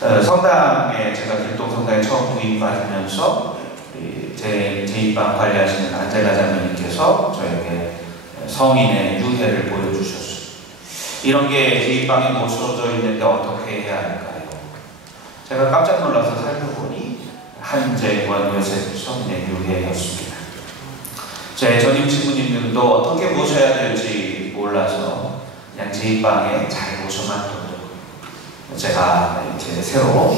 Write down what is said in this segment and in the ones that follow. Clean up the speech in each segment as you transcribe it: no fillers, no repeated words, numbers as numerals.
성당에 제가 길동성당에 처음 부임받으면서 제2방 관리하시는 안젤라 장로님께서 저에게 성인의 유해를 보여주셨어요. 이런 게 제2방에 모셔져 있는데 어떻게 해야 할까요? 제가 깜짝 놀라서 살펴보니 한재권 요셉 성인의 유해였습니다. 제 전임 신부님들도 어떻게 모셔야 될지 몰라서 그냥 제2방에 잘 모셔만 뒀더라고요. 제가 이제 새로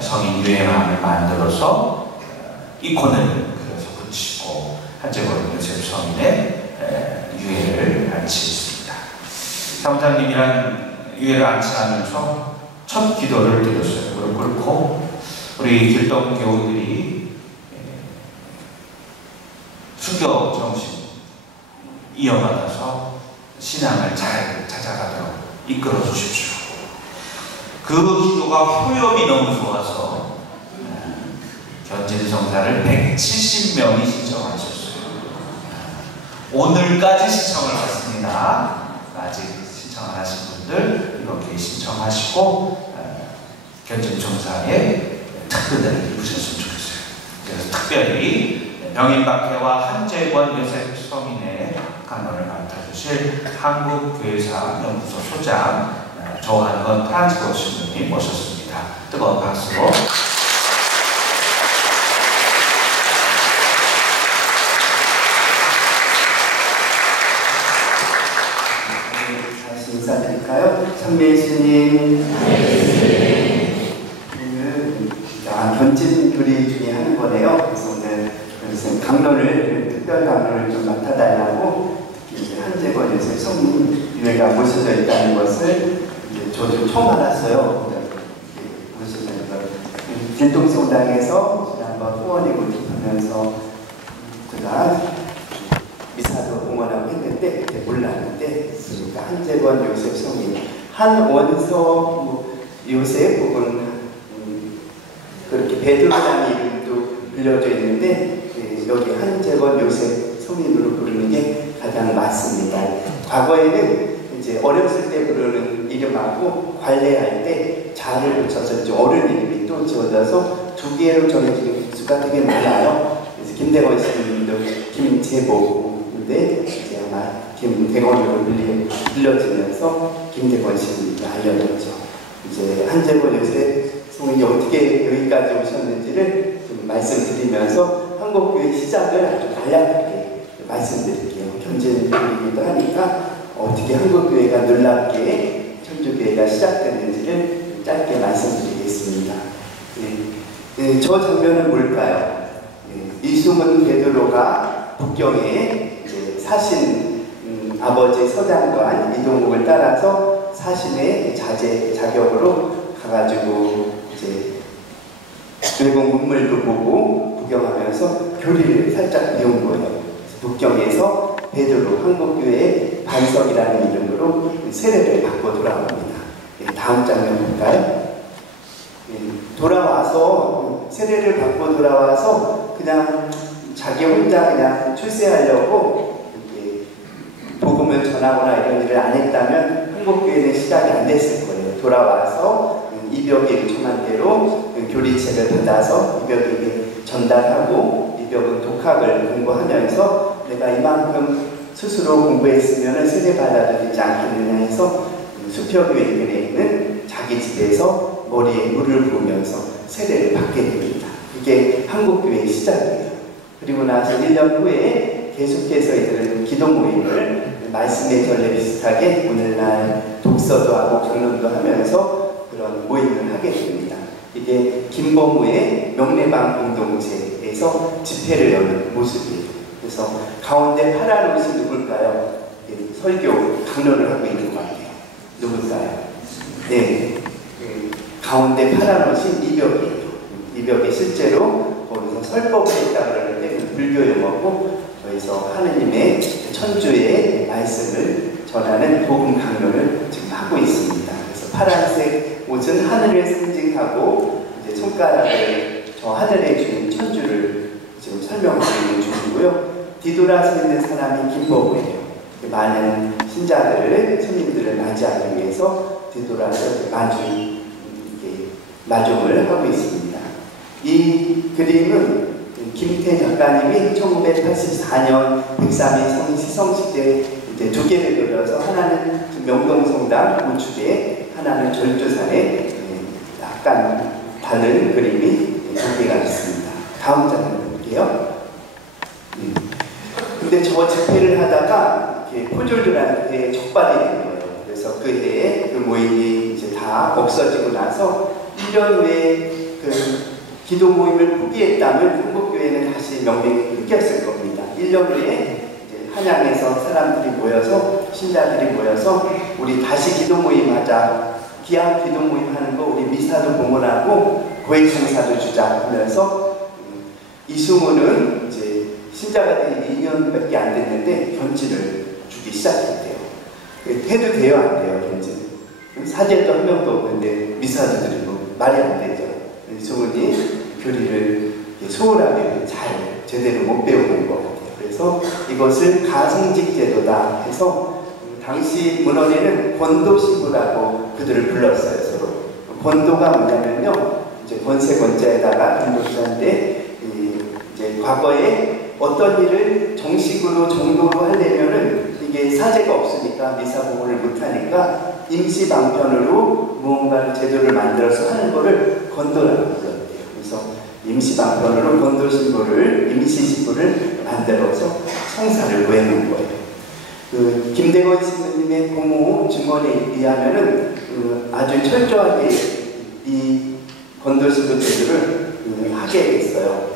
성인 유해만을 만들어서 이콘을 그려서 붙이고 한재권 요셉 성인의 유해를 안치했습니다. 사무장님이랑 유해를 안치하면서 첫 기도를 드렸어요. 무릎 꿇고 우리 길동 교우들이 수교 정신 이어받아서 신앙을 잘 찾아가도록 이끌어 주십시오. 그 기도가 효염이 너무 좋아서 견진성사를 170명이 신청하셨어요. 오늘까지 신청을 받습니다. 아직 신청 안 하신 분들 이렇게 신청하시고 견진성사에 특근을 입으셨으면 좋겠어요. 그래서 특별히 명인박해와 한재권 요셉 성인의 강론을 맡아주실 한국교회사 연구소 소장 조한건 프란치스코 신부님 모셨습니다. 뜨거운 박수로. 다시 인사드릴까요? 참배 예수님. 오늘 견진 교리 중에 한 거네요. 그래서 오늘 강론을 특별 강론을 좀 맡아달라고 이제 한재권 요셉 성인 유해가 모셔져 있다는 것을 저도 처음 알았어요. 모셔져 걸. 길동성당에서 지난번 후원이고 하면서 제가 미사도 응원하고 했는데 몰랐는데 그러니까 한재권 요셉 성인 한원서 요셉 혹은 그렇게 베드로라는 이름도 빌려져 있는데 여기 한재권 요셉 성인으로 부르는 게 가장 맞습니다. 과거에는 이제 어렸을 때 부르는 이름하고 관례할 때 자를 붙여서 이제 어른 이름이 또 지어져서 두 개로 정해지는 수가 되게 많아요. 그래서 김대건 씨님도 김재복인데 이제 아마 김대건으로 빌려지면서 김대건 씨님도 알려졌죠. 이제 한재권 요셉 성인이 어떻게 여기까지 오셨는지를 좀 말씀드리면서 한국교회 시작을 아주 간략하게 말씀드릴게요. 견진교회이기도 하니까 어떻게 한국교회가 놀랍게 천주교회가 시작됐는지를 짧게 말씀드리겠습니다. 저 장면은 뭘까요? 이승훈 베드로가 북경에 사신 아버지 서장관 이동욱을 따라서 사신의 자격으로 가가지고 이제 외국 문물도 보고 구경하면서 교리를 살짝 배운 거예요. 북경에서 베드로 한국교회 반석이라는 이름으로 세례를 받고 돌아옵니다. 다음 장면 볼까요? 돌아와서 세례를 받고 돌아와서 그냥 자기 혼자 그냥 출세하려고 복음을 전하거나 이런 일을 안 했다면 한국교회는 시작이 안 됐을 거예요. 돌아와서 이벽에 요청한 대로 교리책을 받아서 이벽에게 전달하고 이벽은 독학을 공부하면서 내가 이만큼 스스로 공부했으면 세례받아도 되지 않겠느냐 해서 수표교인들에 있는 자기 집에서 머리에 물을 부으면서 세례를 받게 됩니다. 이게 한국교회의 시작이에요. 그리고 나서 1년 후에 계속해서 이들은 기도 모임을 말씀의 전례 비슷하게 오늘날 독서도 하고 강론도 하면서 그런 모임을 하게 됩니다. 이게 김범우의 명례방 공동체에서 집회를 여는 모습이에요. 그래서 가운데 파란 옷이 누굴까요? 설교 강론을 하고 있는 것 같아요. 누굴까요? 네, 가운데 파란 옷이 이벽이에요. 이벽에 실제로 거기서 설법을 했다 그러는데 불교 용어고 거기서 하느님의 천주의 말씀을 전하는 복음 강론을 지금 하고 있습니다. 그래서 파란색 옷은 하늘을 상징하고 이제 손가락을 저 하늘에 주는 천주를 지금 설명드리는 중이고요. 뒤돌아서 있는 사람이 김범우예요. 많은 신자들을, 손님들을 맞이하기 위해서 뒤돌아서 마주 마중을 하고 있습니다. 이 그림은 김태 작가님이 1984년 103일 성인 시성식 때 이제 두 개를 그려서 하나는 명동성당 우측에 하나는 절주산에 약간 다른 그림이 두 개가 있습니다. 다음 장을 볼게요. 근데 저 집회를 하다가 포졸들한테 적발이 된 거예요. 그래서 그 해에 그 모임이 이제 다 없어지고 나서 1년 후에 그 기도 모임을 포기했다면 한국교회는 다시 명맥이 끊겼을 겁니다. 1년 후에 이제 한양에서 사람들이 모여서 신자들이 모여서 우리 다시 기도 모임 하자. 기왕 기도 모임 하는 거 우리 미사도 봉헌하고 고액성사도 주자 하면서 이승우는 이제 신자가 된 2년밖에 안 됐는데 견지를 주기 시작했대요. 해도 돼요, 안 돼요, 견지는? 사제도 한 명도 없는데 미사도 드리고 말이 안 되죠. 이승훈이 교리를 소홀하게 잘 제대로 못 배우는 것 같아요. 그래서 이것을 가성직 제도다 해서 당시 문헌에는 권도시부라고 그들을 불렀어요, 서로. 권도가 뭐냐면요, 이제 권세 권자에다가 권도자인데, 이제 과거에 어떤 일을 정식으로 정도로 하려면은 이게 사제가 없으니까 미사봉헌을 못하니까 임시방편으로 무언가를 제도를 만들어서 하는 거를 권도라고 불렀대요. 그래서 임시방편으로 권도신부를, 임시신부를 만들어서 성사를 구해놓은 거예요. 그 김대건 신부님의 고모 증언에 의하면은 아주 철저하게 이 권도신부 제도를 하게 됐어요.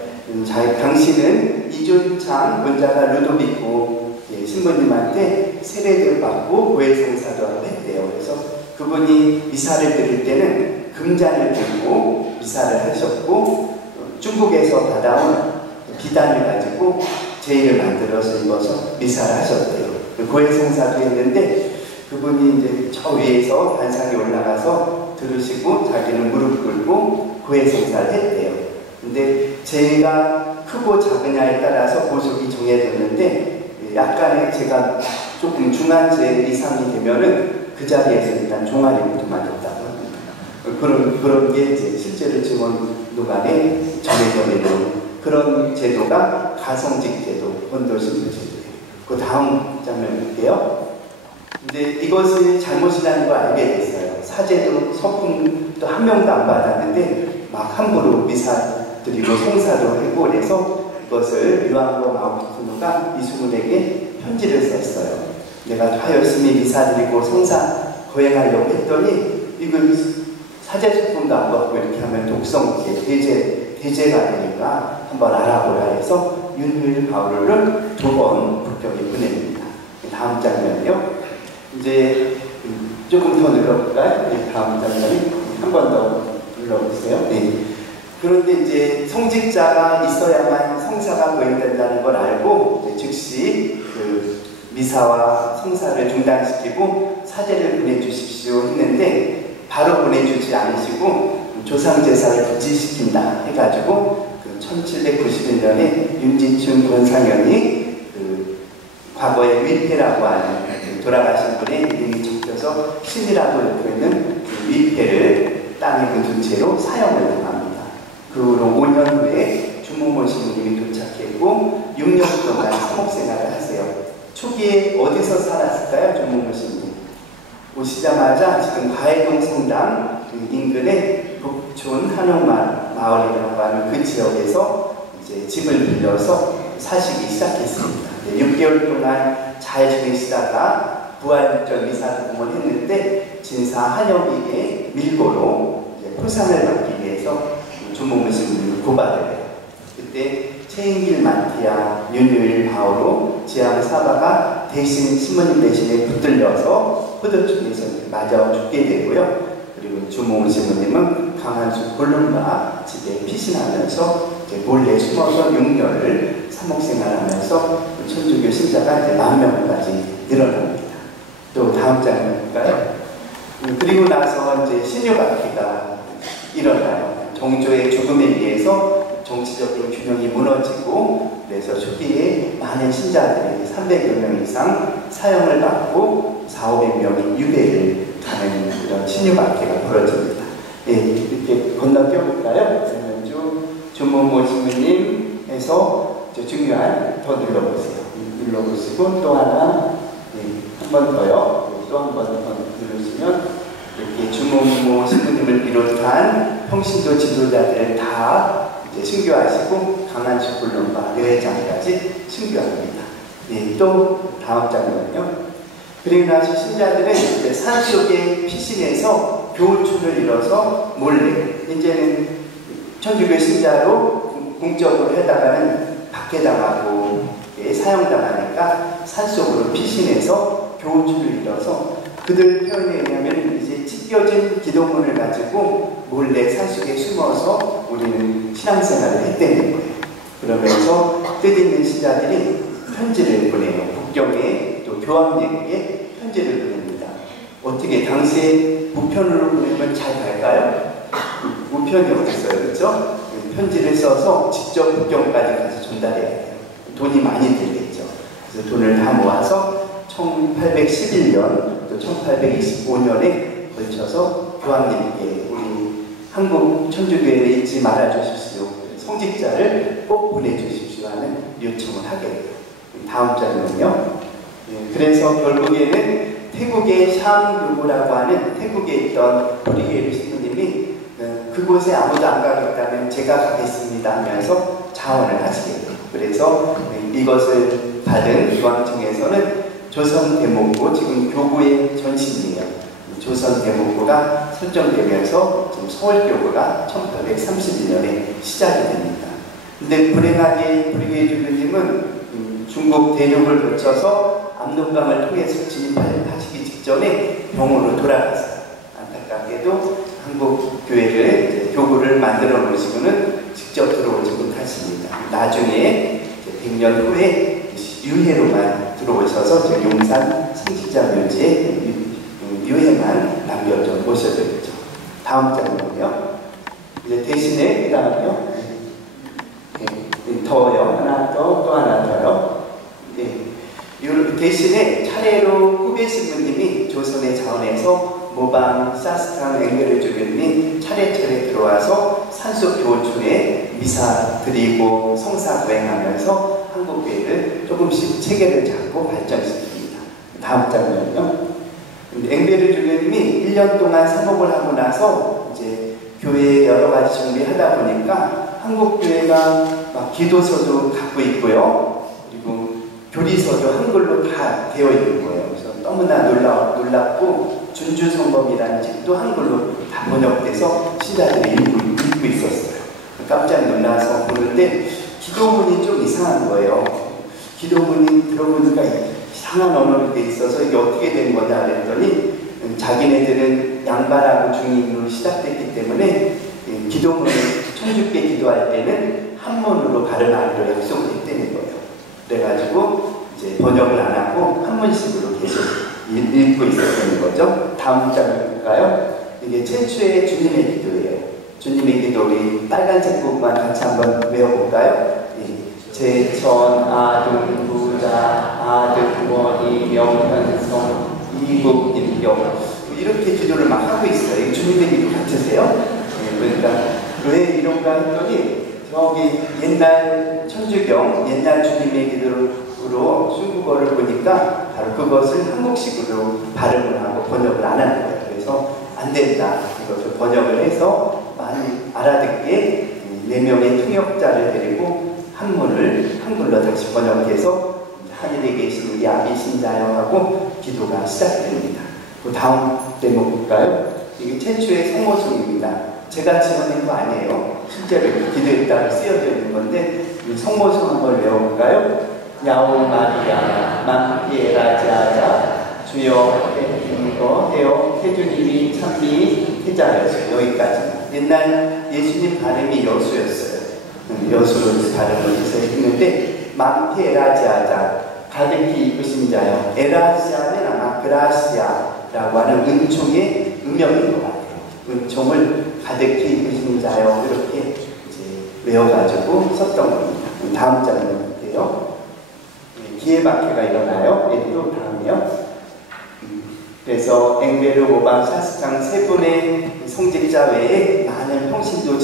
당시는 이준창 원자가 루도비코 신부님한테 세례를 받고 고해성사도 하고 했대요. 그래서 그분이 미사를 드릴 때는 금잔을 들고 미사를 하셨고 중국에서 받아온 비단을 가지고 제의를 만들어서 입어서 미사를 하셨대요. 고해성사도 했는데 그분이 이제 저 위에서 단상에 올라가서 들으시고 자기는 무릎 꿇고 고해성사를 했대요. 근데 제가 크고 작으냐에 따라서 보석이 정해졌는데 약간의 제가 조금 중한 제 이상이 되면은 그 자리에서 일단 종아리부터 맞았다고 합니다. 그런 게 이제 실제로 증언도간에 정해져 내려온 그런 제도가 가성직 제도, 권도신부 제도예요. 그 다음 장면 볼게요. 근데 이것이 잘못이라는 걸 알게 됐어요. 사제도 서품도 한 명도 안 받았는데 막 함부로 미사 드리고 성사도 하고 그래서 이것을 요한복음 마우스노가 이승훈에게 편지를 썼어요. 내가 다 열심히 미사 드리고 성사 거행하려고 했더니 이거 사제 서품도 안 받고 이렇게 하면 독성죄, 대죄가 되니까 한번 알아보라 해서 윤율 바울을 2번 북경에 보냅니다. 다음 장면이요. 이제 조금 더 늘어볼까요? 네, 다음 장면이 한 번 더 눌러보세요. 네. 그런데 이제 성직자가 있어야만 성사가 거행된다는 걸 알고 이제 즉시 그 미사와 성사를 중단시키고 사제를 보내주십시오 했는데 바로 보내주지 않으시고 조상제사를 부지시킨다 해가지고 그 1791년에 윤지춘 권상현이 그 과거의 위패라고 하는 돌아가신 분의 이름이 적혀서 신이라고 적혀 있는 그 위패를 땅에 묻은 채로 사형을 당합니다. 그 후로 5년 후에 주무모 신부님이 도착했고 6년 동안 사목생활을 하세요. 초기에 어디서 살았을까요? 주무모 신부님. 오시자마자 지금 가해동 성당 인근의 북촌 한옥마을이라고 하는 그 지역에서 이제 집을 빌려서 사시기 시작했습니다. 6개월 동안 잘 지내시다가 부활절 미사를 봉헌했는데 진사 한여기에 밀고로 포상을 받기 위해서 주무모 신부님을 고발을 해요. 그때 최인길 마티아, 윤율 바오로, 지향 사바가 대신 신부님 대신에 붙들려서 포도촌에서 맞아 죽게 되고요. 그리고 주무모 신부님은 강한수 골룸과 집에 피신하면서 이제 몰래 숨어서 6년을 사목생활하면서 천주교 신자가 이제 10,000명까지 늘어납니다. 또 다음 장면 볼까요? 그리고 나서 이제 신유박해가 일어나요. 정조의 죽음에 의해서 정치적인 균형이 무너지고 그래서 초기에 많은 신자들이 300여 명 이상 사형을 받고 400~500명이 유배를 가는 그런 신유박해가 벌어집니다. 예, 이렇게 건너뛰어볼까요? 주문모 신부님에서 중요한 더 눌러보세요. 눌러보시고 또 하나 한 번 더요. 또 한 번 더 누르시면 이렇게 주문모 신부님을 비롯한 평신도 지도자들을 다 이제 순교하시고 강한주 불론과 뇌회장까지 순교합니다. 또 다음 장면은요. 그리고 나서 신자들은 이제 산속에 피신해서 교훈촌을 이뤄서 몰래 이제는 천주교 신자로 공적으로 하다가는 박해당하고 사형당하니까 산속으로 피신해서 교훈촌을 이뤄서 그들 표현에 의하면 이제 찢겨진 기도문을 가지고 몰래 산속에 숨어서 우리는 신앙생활을 했다는 거예요. 그러면서 뜻있는 신자들이 편지를 보내요. 국경에 또 교황님에게 편지를 보냅니다. 어떻게 당시에 우편으로 보내면 잘 갈까요? 우편이 어딨어요, 그렇죠? 편지를 써서 직접 국경까지 가서 전달해야 돼요. 돈이 많이 들겠죠. 그래서 돈을 다 모아서 1811년 또 1825년에 걸쳐서 교황님께 우리 한국 천주교회를 잊지 말아 주십시오. 성직자를 꼭 보내주십시오 하는 요청을 하게 돼요. 다음 장면은요. 그래서 결국에는 태국의 샹루구라고 하는 태국에 있던 브리게르 신부님이 그곳에 아무도 안 가겠다면 제가 가겠습니다 하면서 자원을 하시게 돼요. 그래서 이것을 받은 교황청에서는 조선대목고, 지금 교구의 전신이에요. 조선대목고가 설정되면서 지금 서울교구가 1831년에 시작이 됩니다. 근데 불행하게 브리게르 신부님은 중국 대륙을 거쳐서 압록강을 통해서 진입하시기 직전에 병으로 돌아갔어요. 안타깝게도 한국 교회를 교구를 만들어 놓으시고는 직접 들어오지 못하십니다. 나중에 100년 후에 유해로만 들어오셔서 용산 성직자 묘지에 유해만 남겨져 모셔졌죠. 다음 장면은요. 이제 대신에 그 다음에요. 더요. 하나 더, 또 하나 더요. 대신에 차례로 후배 신부님이 조선의 자원에서 모방, 사스탕, 앵게르 주교님이 차례차례 들어와서 산속 교촌에 미사 드리고 성사 거행하면서 한국교회를 조금씩 체계를 잡고 발전시킵니다. 다음 장면은요. 앵게르 주교님이 1년 동안 사목을 하고 나서 이제 교회 여러 가지 준비하다 보니까 한국교회가 막 기도서도 갖고 있고요. 그리고 교리서도 한글로 다 되어 있는 거예요. 그래서 너무나 놀랍고 준주성범이라는 책도 한글로 다 번역돼서 신자들이 읽고 있었어요. 깜짝 놀라서 보는데 기도문이 좀 이상한 거예요. 기도문이 들어보니까 이상한 언어로 돼 있어서 이게 어떻게 된 거냐 그랬더니 자기네들은 양반하고 중인으로 시작됐기 때문에 기도문을 천주께 기도할 때는 한문으로 발음하기로 약속을 했다는 거예요. 그래가지고 이제 번역을 안 하고 한문식으로 계속 읽고 있었던 거죠. 다음 장을 볼까요? 이게 최초의 주님의 기도예요. 주님의 기도 우리 빨간색 부분만 같이 한번 외워볼까요? 제천 아등 부자 아등 원이 명현성 이국 인경 이렇게 기도를 막 하고 있어요. 주님의 기도 같으세요? 그러니까 왜 이런가 했더니 저기 옛날 천주경 옛날 주님의 기도로 중국어를 보니까 바로 그것을 한국식으로 발음을 하고 번역을 안 하는 거예요. 그래서 안 된다. 이것을 번역을 해서 많이 알아듣게 4명의 통역자를 데리고 한문을 한글로 다시 번역해서 하늘에 계신 우리 아비 신자여 하고 기도가 시작됩니다. 그 다음 대목 볼까요? 이게 최초의 성모송입니다. 제가 지어낸 거 아니에요. 실제로 기도했다고 쓰여져 있는 건데 이 성모송 한번 외워볼까요? 야오 마리아 만피에라자자 주여 이거 해요. 태주님이 찬미 태자였어요. 여기까지. 옛날 예수님 발음이 여수였어요. 여수로 발음을 해서 했는데 만피에라자자 가득히 입으신 자요. 에라시아는 아마 그라시아라고 하는 은총의 음역인 것 같아요. 은총을 가득히 입으신 자요. 이렇게 이제 외워가지고 썼던 겁니다. 다음 장면인데요. 기회박해가 일어나요. 또 다음이요. 그래서 앵베르, 오방, 샤스탕 세 분의 성직자 외에 많은 평신도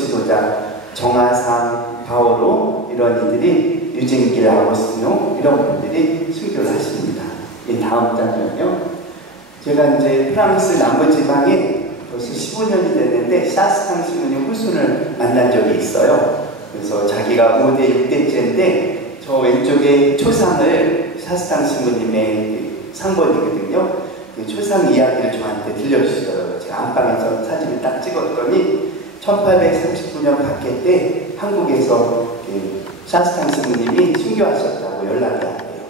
정하상, 바오로 이런 이들이 유진길, 아고스티노 이런 분들이 순교를 하십니다. 이 다음 장면요. 제가 이제 프랑스 남부지방에 벌써 15년이 됐는데 샤스탕 신부님 후손을 만난 적이 있어요. 그래서 자기가 5대 6대째인데 저 왼쪽에 초상을 샤스탕 신부님의 상번이거든요. 그 초상 이야기를 저한테 들려주시더라고요. 제가 안방에서 사진을 딱 찍었더니 1839년 박해 때 한국에서 그 샤스탕 신부님이 순교하셨다고 연락이 왔대요.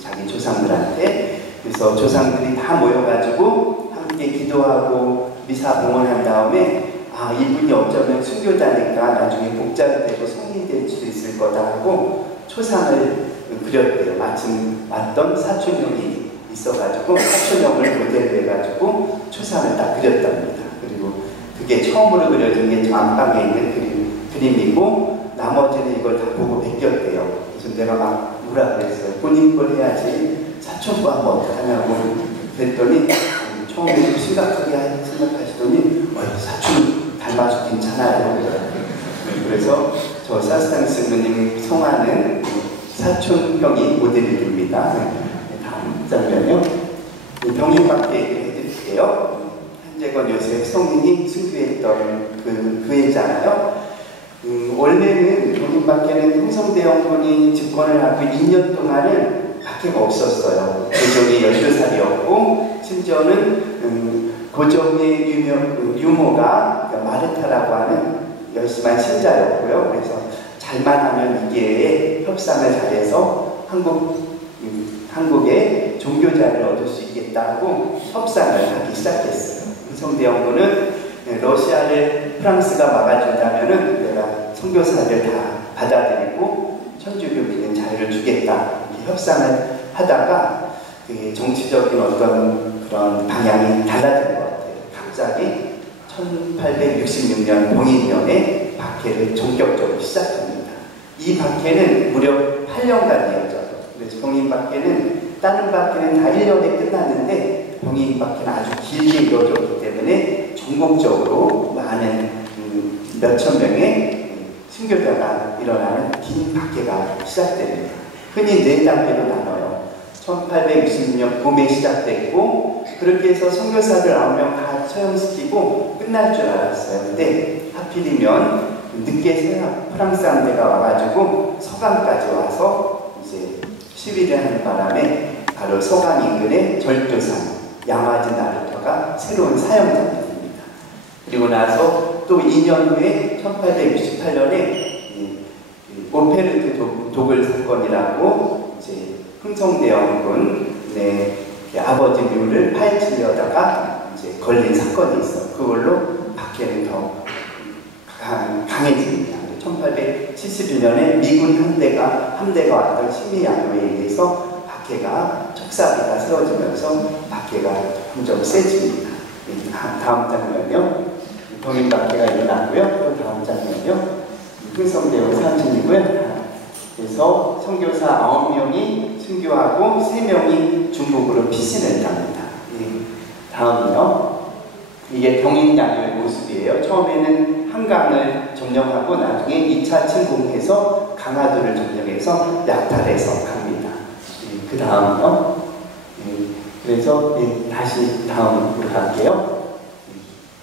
자기 조상들한테. 그래서 조상들이 다 모여가지고 함께 기도하고 미사 봉헌한 다음에 아, 이분이 어쩌면 순교자니까 나중에 목자가 되고 성인이 될 수도 있을 거다 하고 초상을 그렸대요. 마침 왔던 사촌형이 있어가지고 사촌형을 모델로 해가지고 초상을 딱 그렸답니다. 그리고 그게 처음으로 그려진 게 저 안방에 있는 그림이고 나머지는 이걸 다 보고 베꼈대요. 그래서 내가 막 뭐라 그랬어요. 본인 걸 해야지 사촌 거 하면 어떡하냐고 그랬더니 처음에 좀 심각하게 생각하시더니 사촌 닮아서 괜찮아요. 그래서 저 샤스탕 신부님 성화는 사촌형이 모델이 됩니다. 다음 장면요. 병인밖에 얘기를 해드릴게요. 한재건 요셉 성인이 순교했던 그 해잖아요. 원래는 병인밖에는 홍성대원군이 집권을 하고 2년 동안은 박해가 없었어요. 고종이 12살이었고 심지어는 고종의 유모가 그러니까 마르타라고 하는 열심한 신자였고요. 그래서 잘만 하면 이게 협상을 잘해서 한국에 종교자를 얻을 수 있겠다고 협상을 하기 시작했어요. 홍성대원군은 러시아를 프랑스가 막아준다면은 내가 선교사를 다 받아들이고 천주교 믿는 자유를 주겠다 이렇게 협상을 하다가 정치적인 어떤 그런 방향이 달라진 것 같아요. 갑자기 1866년 봉인년에 박해를 본격적으로 시작합니다. 이 박해는 무려 8년간 이어져요. 그래서 봉인 박해는 다른 박해는 다 1년에 끝났는데 봉인 박해는 아주 길게 이어졌기 때문에 전국적으로 많은 몇천 명의 순교자가 일어나는 긴 박해가 시작됩니다. 흔히 4단계로 나눠요. 1866년 봄에 시작됐고 그렇게 해서 선교사들 9명 다 처형시키고 끝날 줄 알았어요. 근데 하필이면 늦게 프랑스 함대가 와가지고 서강까지 와서 이제 시위를 하는 바람에 바로 서강 인근의 절도상 야마지 나루터가 새로운 사형자입니다. 그리고 나서 또 2년 후에 1868년에 오페르트 도굴 사건이라고 이제 흥성대원군의 아버지 묘를 파헤치려다가 이제 걸린 사건이 있어. 그걸로 박해는 더 강해집니다. 1871년에 미군 함대가 왔던 심리 양요에 의해서 박해가 척사비가 세워지면서 박해가 점점 세집니다. 다음 장면요. 동인 박해가 일어났고요. 또 다음 장면요. 흥성대원 사진이고요. 그래서 선교사 9명이 순교하고 3명이 중국으로 피신을 합니다. 다음은요. 이게 병인양요의 모습이에요. 처음에는 한강을 점령하고 나중에 2차 침공해서 강화도를 점령해서 약탈해서 갑니다. 그 다음은요. 그래서 다시 다음으로 갈게요.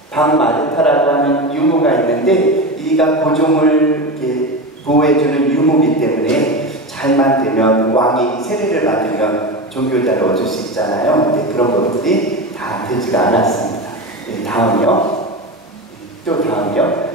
방마르타라고 하는 유모가 있는데 이가 고종을 이렇게 보호해주는 유모이기 때문에 잘만 되면 왕이 세례를 받으면 종교자를 얻을 수 있잖아요. 근데 그런 것들이 다 되지가 않았습니다. 다음이요. 또 다음이요.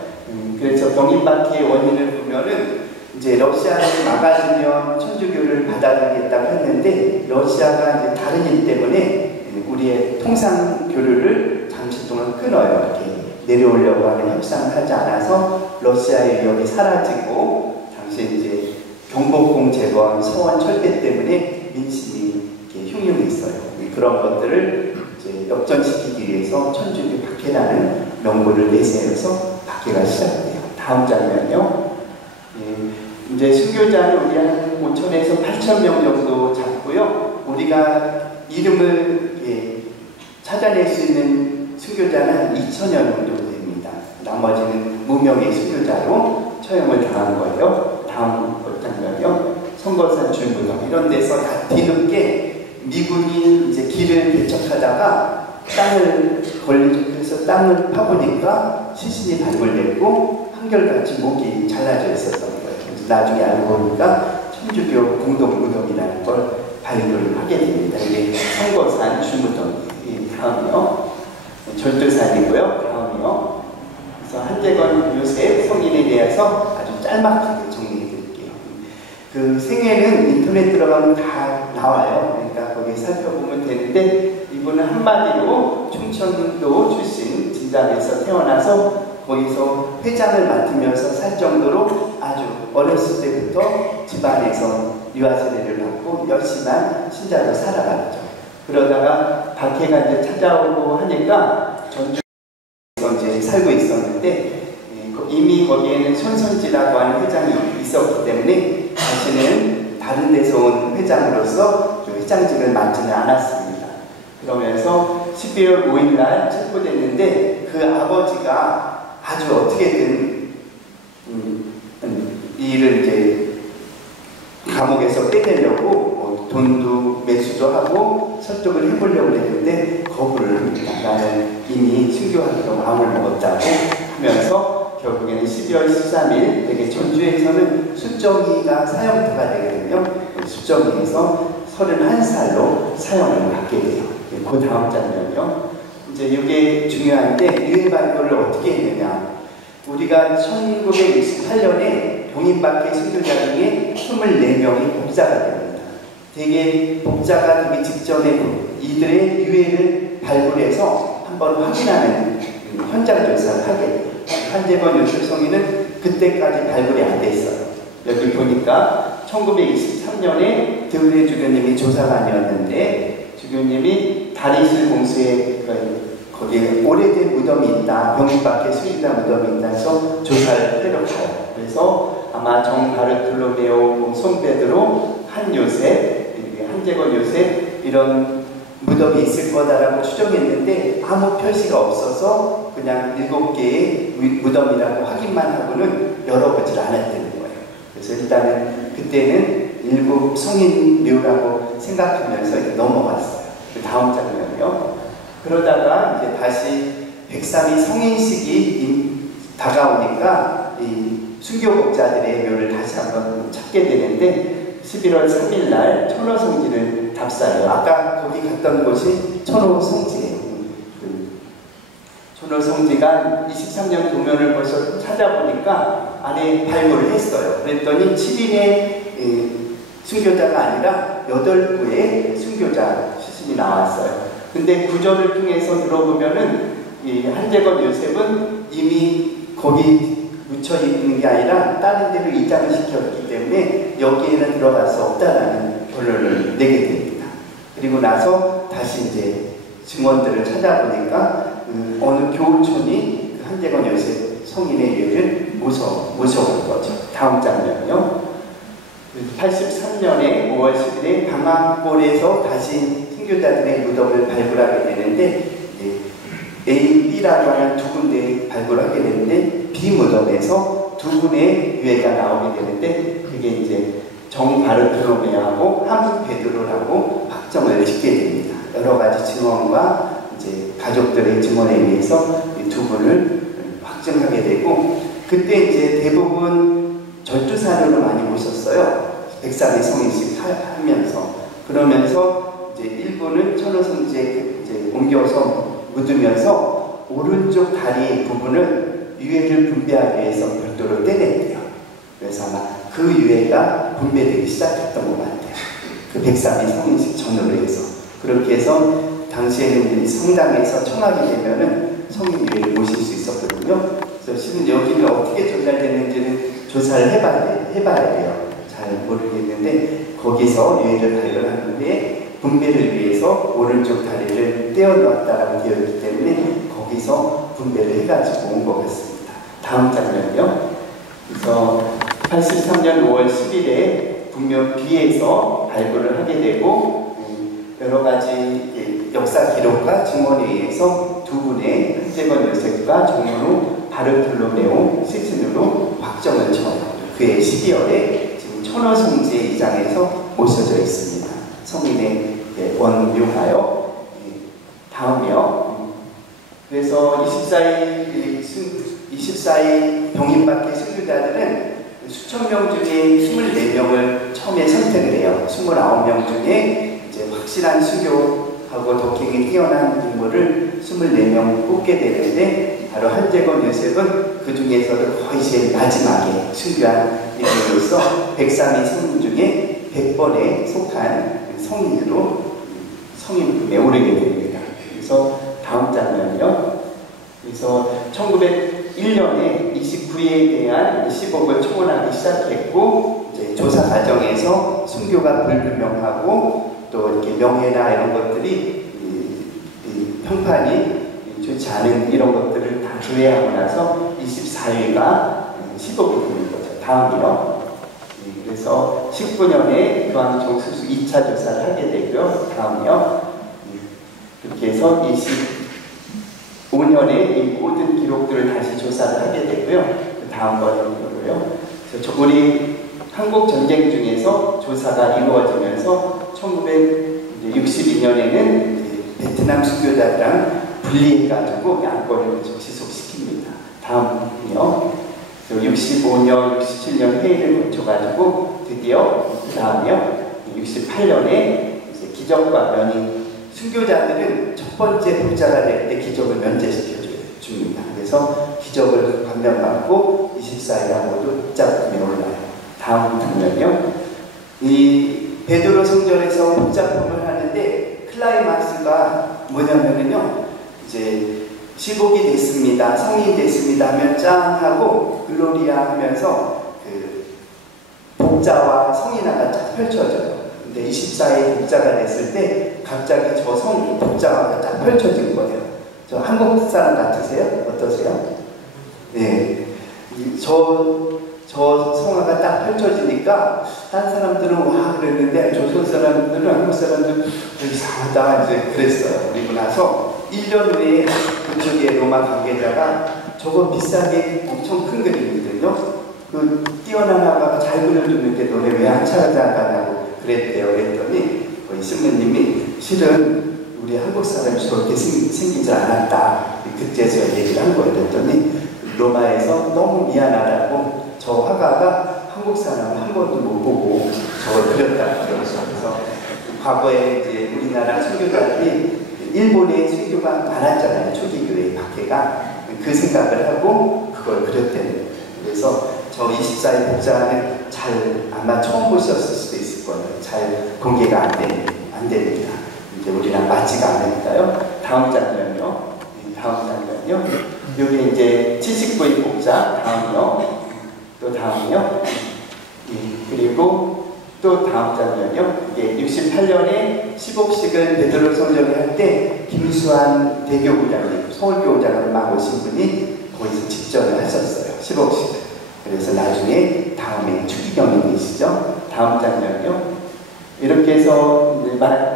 그래서 병인박해의 원인을 보면은 이제 러시아를 막아주면 천주교를 받아들이겠다고 했는데 러시아가 이제 다른 일 때문에 우리의 통상 교류를 잠시 동안 끊어요. 이렇게 내려오려고 하는 협상을 하지 않아서 러시아의 위협이 사라지고 당시 이제 경복궁 제거한 서원 철폐 때문에 민심이 이렇게 흉흉했어요. 그런 것들을 이제 역전시키기 위해서 천주교 박해라는 명분을 내세워서 박해가 시작돼요. 다음 장면요. 이제 순교자는 우리 한 5천에서 8천 명 정도 잡고요. 우리가 이름을 찾아낼 수 있는 순교자는 2천여 명 정도 됩니다. 나머지는 무명의 순교자로 처형을 당한 거예요. 다음 장면이요. 성거산 줄무덤 이런 데서 다 뒤늦게 미군이 이제 길을 개척하다가 땅을 그래서 땅을 파보니까 시신이 발굴됐고 한결같이 목이 잘라져 있었던 거예요. 그래서 나중에 알고 보니까 천주교 공동무덤이라는 걸 발굴하게 됩니다. 이게 성거산 줄무덤이 다음이요. 절두산이고요. 다음이요. 그래서 한재건 요셉 성인에 대해서 아주 짤막하게 정리해 드릴게요. 그 생애는 인터넷 들어가면 다 나와요. 그러니까 거기 살펴보면 되는데 이분은 한마디로 충청도 출신 진장에서 태어나서 거기서 회장을 맡으면서 살 정도로 아주 어렸을 때부터 집안에서 유아세례를 받고 열심한 신자로 살아갔죠. 그러다가 박해가 이제 찾아오고 하니까 전주에서 이제 살고 있었는데 이미 거기에는 손선지라고 하는 회장이 있었기 때문에 자신은 다른 데서 온 회장으로서 회장직을 맡지는 않았습니다. 그러면서 12월 5일 날 체포됐는데 그 아버지가 아주 어떻게든 이를 이제 감옥에서 빼내려고 돈도 매수도 하고 설득을 해보려고 했는데 거부를 합니다. 나는 이미 순교하기로 마음을 먹었다고 하면서 결국에는 12월 13일 되게 전주에서는 수정이가 사형터가 되거든요. 수정이에서 31살로 사형을 받게 돼요. 그 다음 장면이요. 이제 이게 중요한데 유해 발굴을 어떻게 했느냐. 우리가 1968년에 병인박해 순교자 중에 24명이 복자가 됩니다. 되게 복자가 되기 직전에 이들의 유해를 발굴해서 한번 확인하는 현장 조사를 하게 돼요. 한재건 요셉 성인은 그때까지 발굴이 안 돼 있어요. 여기 보니까 1923년에 드브레 주교님이 조사관이었는데 주교님이 다리실 공수에 거기에 오래된 무덤이 있다, 병인박해 수리다 무덤이 있다 해서 조사를 하러 가요. 그래서 아마 정 바르톨로메오, 송베드로, 한 요셉, 한재건 요셉 이런 무덤이 있을 거다라고 추정했는데 아무 표시가 없어서 그냥 7개의 무덤이라고 확인만 하고는 열어보질 않았다는 거예요. 그래서 일단은 그때는 7 성인묘라고 생각하면서 이렇게 넘어갔어요. 그 다음 장면이요. 그러다가 이제 다시 103이 성인식이 다가오니까 이 순교복자들의 묘를 다시 한번 찾게 되는데 11월 3일 날 천호성지를 답사해요. 아까 거기 갔던 곳이 천호성지예요. 천호성지가 23년 도면을 벌써 찾아보니까 안에 발굴을 했어요. 그랬더니 7인의 순교자가 아니라 8구의 순교자 시신이 나왔어요. 근데 구절을 통해서 들어보면은 이 한재건 요셉은 이미 거기 묻혀 있는 게 아니라 다른 데로 이장을 시켰기 때문에 여기에는 들어갈 수 없다라는 결론을 내게 됩니다. 그리고 나서 다시 이제 증언들을 찾아보니까 어느 교우촌이 한재건 요셉 성인의 유해를 모셔온 거죠. 다음 장면이요. 83년에 5월 10일에 방학골에서 다시 순교자들의 무덤을 발굴하게 되는데 A, B라고 하는 두 군데 발굴하게 되는데 B 무덤에서 두 분의 유해가 나오게 되는데 그게 이제 정 바르톨로메오하고 한 베드로라고 확정을 짓게 됩니다. 여러 가지 증언과 이제 가족들의 증언에 의해서 이 두 분을 확정하게 되고 그때 이제 대부분 절주사료를 많이 모셨어요. 103의 성인식 하면서 그러면서 이제 일부는 천호성지에 이제 옮겨서 묻으면서 오른쪽 다리 부분을 유해를 분배하기 위해서 별도로 떼냈대요. 그래서 아마 그 유해가 분배되기 시작했던 것 같아요. 그 103의 성인식 전후로 해서 그렇게 해서 당시에는 성당에서 청하게 되면은 성인 유해를 모실 수 있었거든요. 그래서 실은 여기는 어떻게 전달되는지는 조사를 해봐야 돼요. 잘 모르겠는데 거기서 유해를 발견한 후에 분배를 위해서 오른쪽 다리를 떼어놨다라고 되어 있기 때문에 거기서 분배를 해가지고 온 것 같습니다. 다음 장면이요. 그래서 83년 5월 10일에 분명 B에서 발굴을 하게 되고 여러 가지 역사 기록과 증언에 의해서 두 분의 한재건 요셉과 정문호 바르톨로메오 시신으로 확정을 그해 12월에 지금 천호성지 이장에서 모셔져 있습니다. 성인의 원유하여. 다음이요. 그래서 24일 병인박해 순교자들은 수천 명 중에 24명을 처음에 선택을 해요. 29명 중에 이제 확실한 순교하고 독행이 뛰어난 인물을 24명 뽑게 되는데, 바로 한재건 요셉은 그 중에서도 거의 제일 마지막에 순교한 인물로서 103인 성인 중에 100번에 속한 성인으로 성인에 오르게 됩니다. 그래서 다음 장면이요. 그래서 1901년에 29회에 대한 20억을 청원하기 시작했고, 이제 조사 과정에서 순교가 불분명하고 또 이렇게 명예나 이런 것들이 평판이 좋지 않은 이런 것들을 다 제외하고 나서 24일가 10억을 부른 거죠. 다음이요. 그래서 19년에 교황 정수수 2차 조사를 하게 되고요. 다음이요. 그렇게 해서 25년에 이 모든 기록들을 다시 조사를 하게 되고요. 그 다음번이고요. 그래서 우리 한국 전쟁 중에서 조사가 이루어지면서 1962년에는 베트남 순교자들랑 분리해가지고 양권을 지속시킵니다. 다음이요. 65년, 67년 회의를 거쳐가지고 드디어 그 다음이요. 68년에 기적과 면이, 순교자들은 첫 번째 복자가 될 때 기적을 면제시켜 줍니다. 그래서 기적을 감명받고 24일간 모두 복자품에 올라요. 다음 장면이요. 이 베드로 성전에서 복자품을 하는데 클라이막스가 뭐냐면요. 이제 시복이 됐습니다, 성인이 됐습니다 하면 짠 하고 글로리아 하면서 그 복자와 성인화가 쫙 펼쳐져요. 근데 24일 복자가 됐을 때 갑자기 저 성이 복자가 쫙 펼쳐진 거예요. 저 한국 사람 같으세요? 어떠세요? 네. 저 성화가 딱 펼쳐지니까 딴 사람들은 와 그랬는데 조선 사람들은, 한국 사람들은 이상하다 이제 그랬어요. 그리고 나서 1년 후에 그쪽에 로마 관계자가 저거 비싸게 엄청 큰 그림이거든요. 그 뛰어난 화가가 잘 그려주는데 너네 왜 안 찾아가냐고 그랬대요. 그랬더니 우리 신부님이 실은 우리 한국 사람이 저렇게 생기지 않았다. 그때서 얘기를 한 거예요. 그랬더니 로마에서 너무 미안하다고 저 화가가 한국 사람을 한 번도 못 보고 저걸 그렸다고 그랬어요. 그래서 과거에 이제 우리나라 순교자들이 일본의 순교가 많았잖아요. 초기교회 박해가. 그 생각을 하고 그걸 그렸대는 거예요. 그래서 저 24일 복자는 잘 아마 처음 보셨을 수도 있을 거예요. 잘 공개가 안 됩니다. 이제 우리랑 맞지가 않으니까요. 다음 장면요. 다음 장면요. 여기 이제 79일 복자. 다음이요. 또 다음이요. 그리고 또 다음 장면이요. 이게 68년에 10억씩을 베드로 성전을 할 때 김수환 대교구장님, 서울교구장을 막 오신 분이 거기서 직전을 하셨어요. 10억씩을. 그래서 나중에 다음에 추기경이 계시죠. 다음 장면이요. 이렇게 해서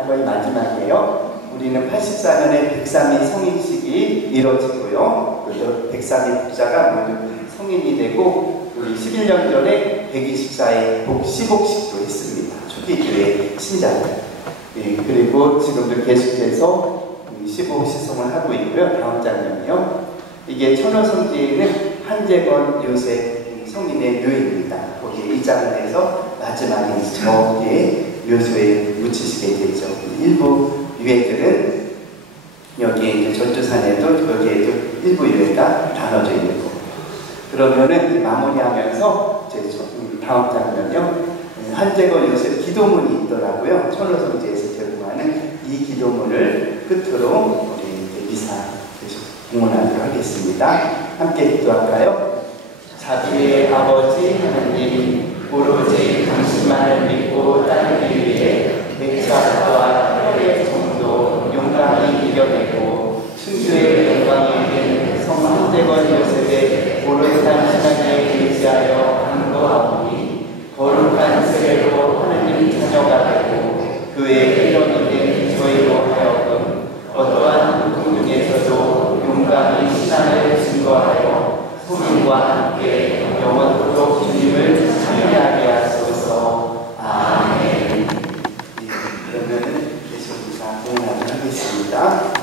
거의 마지막이에요. 우리는 84년에 103일 성인식이 이루어지고요. 그래서 103일 복자가 모두 성인이 되고, 우리 11년 전에 124일 10억씩도 했습니다. 초기교회 신자들. 예, 그리고 지금도 계속해서 15억 시송을 하고 있고요. 다음 장면이요. 이게 천호성지에는 한재건 요셉 성인의 묘입니다. 거기에 이장을 해서 마지막에 저기에 묘소에 묻히시게 되죠. 일부 유해들은 여기에 이제 전주산에도 여기에도 일부 유해가 나눠져 있는 거고. 그러면은 마무리하면서 제 다음 장면요. 한재건 요셉 기도문이 있더라고요. 천호성지에서 제공하는 이 기도문을 끝으로 우리 미사 공헌하도록 하겠습니다. 함께 기도할까요? 자비의 아버지 하나님, 오로지 당신만을 믿고 따르기 위해 맥차와 혈의 정도 용감히 이겨내고 순교의 영광이 있는 성 한재건 요셉의 오롯한 신앙에 의지하여 간구하오니 거룩한 세례로 하느님 자녀가 되고 그의 일원이 된 저희로 하여금 어떠한 고통 중에서도 용감히 신앙을 증거하여 소망과 영원토록 주님을 찬미하게 하소서. 아멘. 네, 그러면은 계속 우리가 공연하도록 하겠습니다.